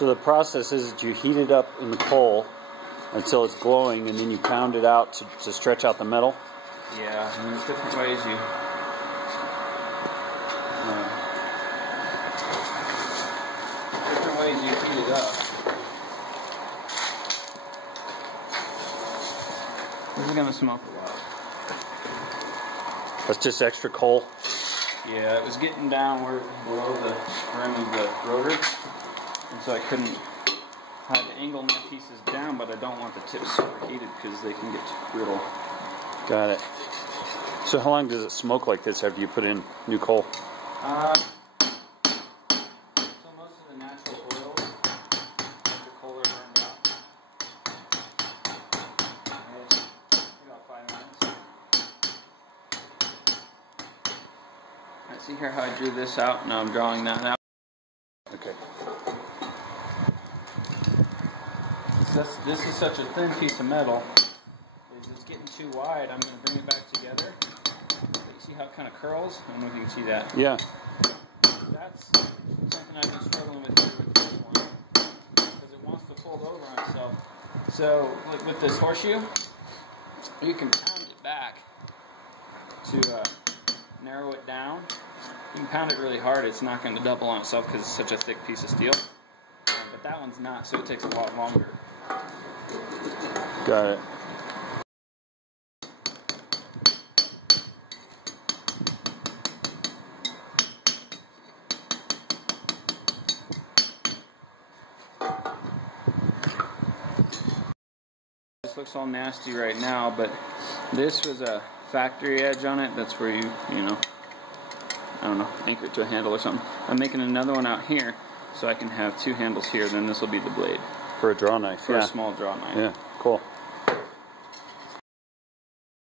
So the process is that you heat it up in the coal until it's glowing, and then you pound it out to stretch out the metal? Yeah, and there's different ways you... different ways you heat it up. This is going to smoke a lot. That's just extra coal? Yeah, it was getting down below the rim of the rotor, and so I couldn't... I had to angle my pieces down, but I don't want the tips superheated because they can get brittle. Got it. So how long does it smoke like this after you put in new coal? So most of the natural oils, the coal are burned out. About 5 minutes. Alright, see here how I drew this out? Now I'm drawing that out. Okay. This is such a thin piece of metal. It's getting too wide. I'm going to bring it back together. You see how it kind of curls? I don't know if you can see that. Yeah. That's something I've been struggling with here with this one, because it wants to fold over on itself. So, like with this horseshoe, you can pound it back to narrow it down. You can pound it really hard. It's not going to double on itself because it's such a thick piece of steel. But that one's not, so it takes a lot longer. Got it. This looks all nasty right now, but this was a factory edge on it. That's where you know, I don't know, anchor it to a handle or something. I'm making another one out here so I can have 2 handles here, then this will be the blade. For a draw knife, For a small draw knife. Yeah, cool.